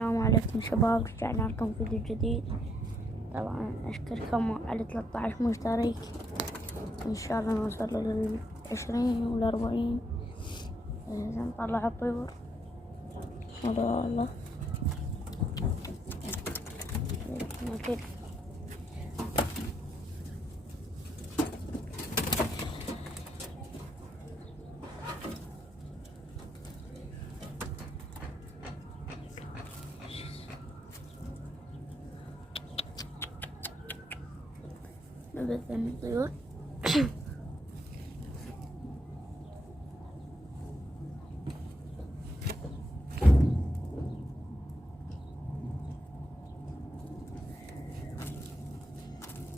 السلام عليكم شباب، رجعنا لكم فيديو جديد. طبعا اشكركم على 13 مشترك، ان شاء الله نوصل لل20 وال40. نطلع الطيور. والله كيف نبدأ من الطيور.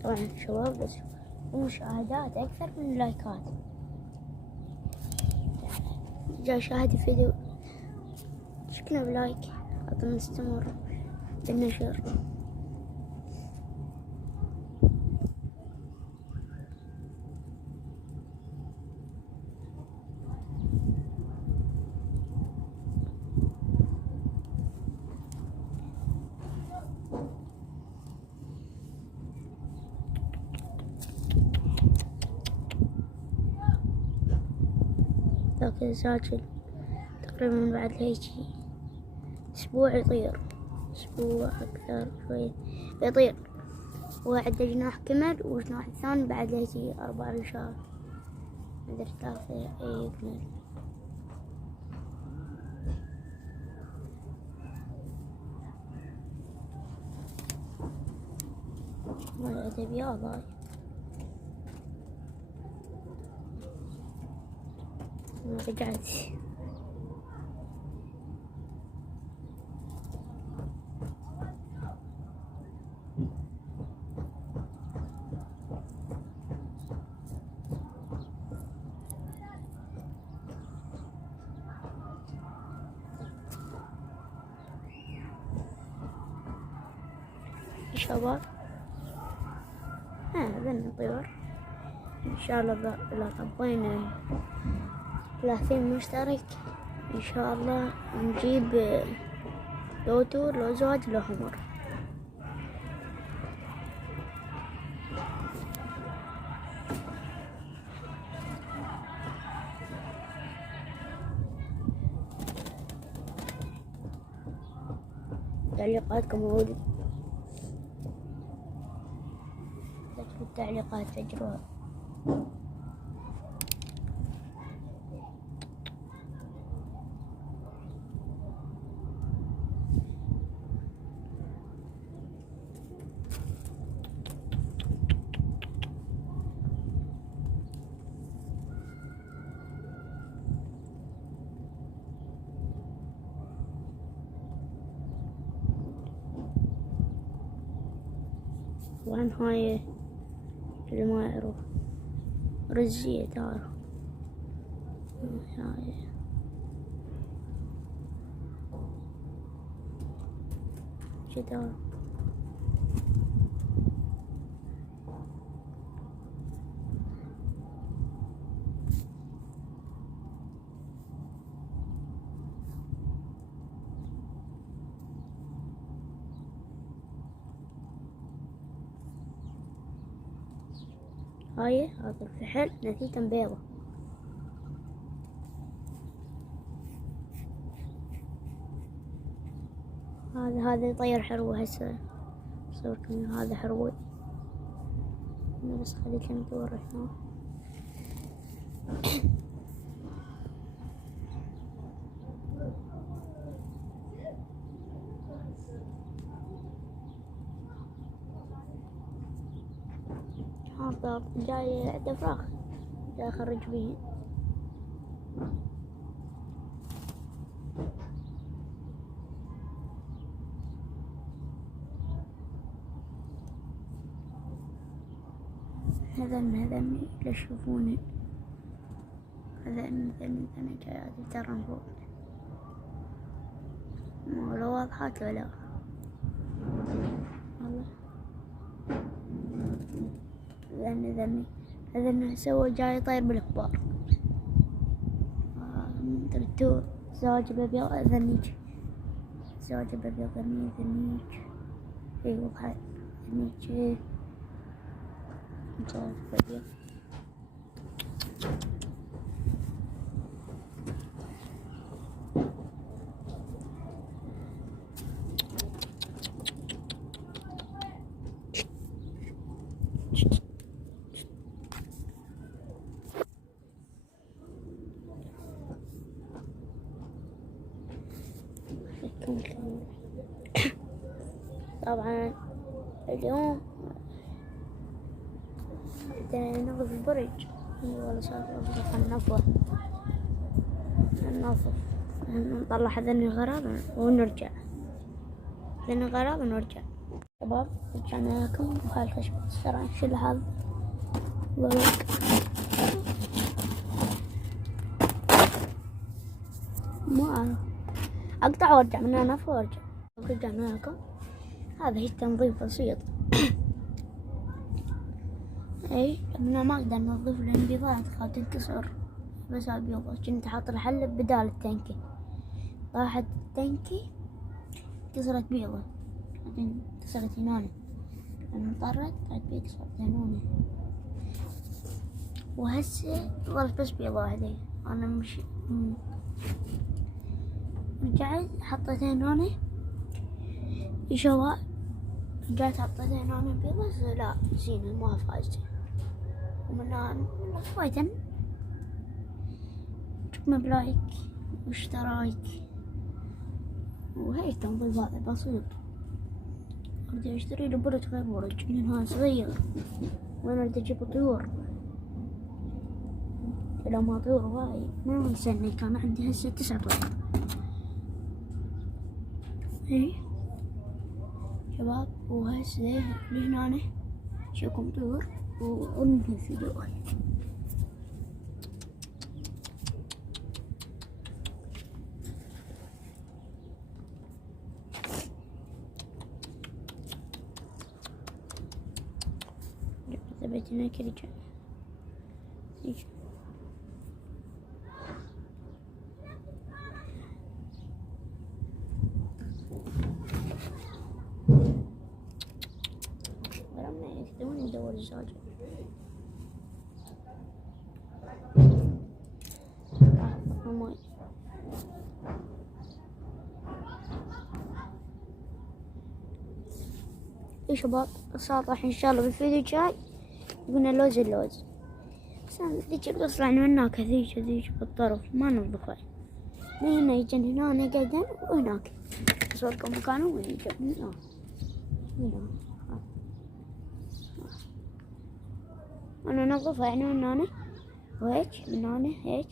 طبعا شباب، بس المشاهدات أكثر من اللايكات. جاي شاهد الفيديو شكله بلايك حتى نستمر بالنشر. لكن ساجل تقريبا بعد هيجي أسبوع يطير، أسبوع أكثر شوي يطير، وعنده جناح كمل والجناح الثاني بعد هيجي 4 شهر. عند 3 يكمل. والأدبية ضاي رجعت. شباب هذا الطيور ان شاء الله إذا طبينا 30 مشترك ان شاء الله نجيب لو تور لو زواج لو حمر. تعليقاتكم موجودة، تكتبوا التعليقات تجروها. طبعا هاي اللي ما يعرف رزية تعرف هاي شدار. هذا الفحل نتيجة بيضة. هذا يطير حروة. هسه أصوركم هذا حروي. أنا بس خليكم تدور هنا. هذا جاي عنده فراخ جاي أخرج بيه. هذني لا تشوفوني. هذني جاي أتدرب فوق. ولا واضحات ولا والله. ذني سوى جاي يطير بالكبار. ترتو زواج الأبيض ذني الزواج بأبيض ذنيج. اي واضحة ذنيج مصاب بأبيض. طبعا اليوم بدنا ننظف البرج. والله صار ننظف نطلع هذين الغراض ونرجع شباب. رجعنا لكم وهاي الخشبة ترى نشيل هذا لايك. ما أعرف أقطع وأرجع من هنا وأرجع. رجعنا لكم. هذا هي تنظيف بسيط. اي انا ما اقدر انظف لان بيضات خاف تنكسر بس البيضة كنت حاط الحل بدال التنكي. راحت التنكي كسرت بيضة بعدين كسرت هنا لما طرت طلعت بيضة كسرت هنا وهسه ظلت بس بيضة واحدة. انا مش رجعت حطيتها هنا يشوها. رجعت حطيتها هنا بيضة بس لا زينة ما فايزة ومنها فايتن. شكرا بلايك واشتراك وهي التنظيف هذا بسيط. اريد اشتري له برج غير برج لانه صغير وانا اريد اجيب طيور. لو ما طيور هاي ما نسني كان عندي هسه 9 طيور. ايه شباب وهسه لهنا شوفكم طيور وننهي الفيديو. ثبت هناك رجع ولما يكتبون ندور الزواج. يا شباب الساطح ان شاء الله بالفيديو الجاي قلنا اللوز بس ذيك القصة يعني من هناك هذيك بالطرف ما ننظفها. من هنا يجن هنا قدم وهناك أصوركم مكانه وين يجن هنا أنا ننظفها يعني من هنا وهيك من هنا هيك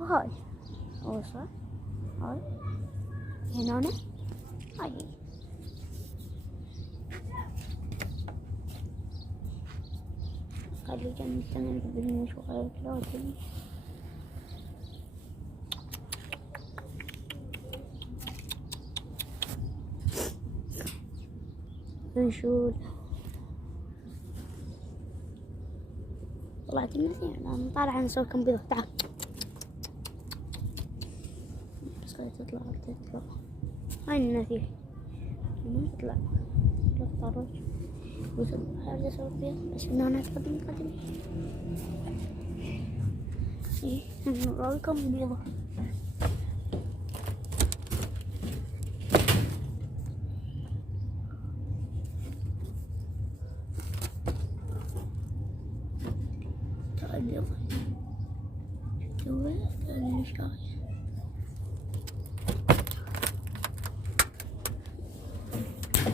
وهاي أوصل هاي هنا هاي خلي جنب الثمن بالمش وغير كلاتي. نشوف طلعت المثيل انا طالعة نسوي كمبيوتر. تعال بس تطلع هاي النتيجة ما تطلع لا تطرج هذا سوي بيض بس من هنا تقدم ايه نراكم البيضة. البيضة شوفوا الشاي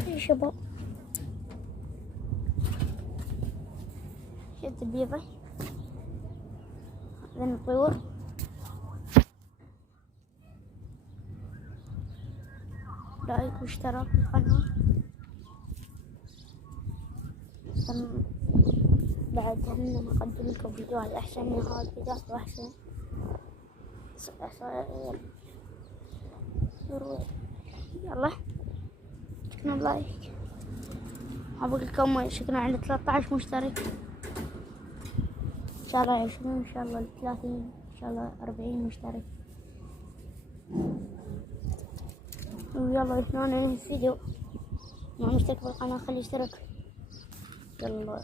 يا شباب. شفت البيضة هذين الطيور لايك واشتراك في القناة. بعد هنا نقدم لكم فيديوهات أحسن من هذا الفيديوهات وأحسن. يلا شكرا بلايك. أبغى لكم شكرا على 13 مشترك إن شاء الله 20 إن شاء الله 30 إن شاء الله 40 مشترك. ويلا يا ننهي الفيديو. مع مشترك بالقناة خلي يشترك. يلا.